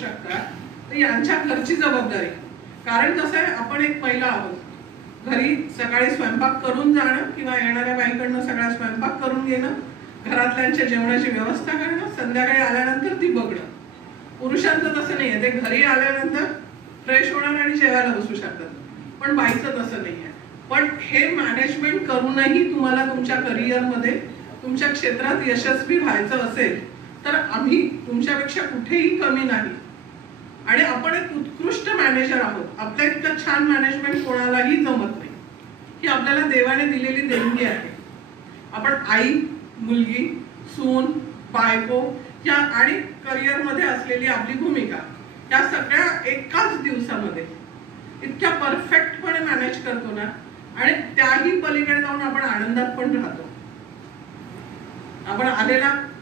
शकतात, तर यांच्या घरची जबाबदारी. कारण कसं आहे, आपण एक महिला आहोत. घरी सकाळी स्वयंपाक करून जाणं किंवा येणाऱ्या बाईकडनं सगळा स्वयंपाक करून घेणं, घरातल्यांच्या जेवणाची व्यवस्था करणं, संध्याकाळी आल्यानंतर ती बघणं. पुरुषांचं तसं नाहीये, ते घरी आल्यानंतर फ्रेश होणार आणि जेवायला बसू शकतात. पण बाईचं तसं नाहीये. पण हे मॅनेजमेंट करूनही तुम्हाला तुमच्या करिअरमध्ये, तुमच्या क्षेत्रात यशस्वी व्हायचं असेल तर आम्ही तुमच्यापेक्षा कुठेही कमी नाही. आणि आपण एक उत्कृष्ट मॅनेजर आहोत. आपल्या इतकं छान मॅनेजमेंट कोणालाही जमत नाही. ही आपल्याला देवाने दिलेली देणगी आहे. आपण आई, मुलगी, सून, बायको या आणि करिअरमध्ये असलेली आपली भूमिका, या सगळ्या एकाच दिवसामध्ये इतक्या परफेक्टपणे मॅनेज करतो ना, आणि त्याही पलीकडे जाऊन आपण आनंदात पण राहतो. आपण आलेला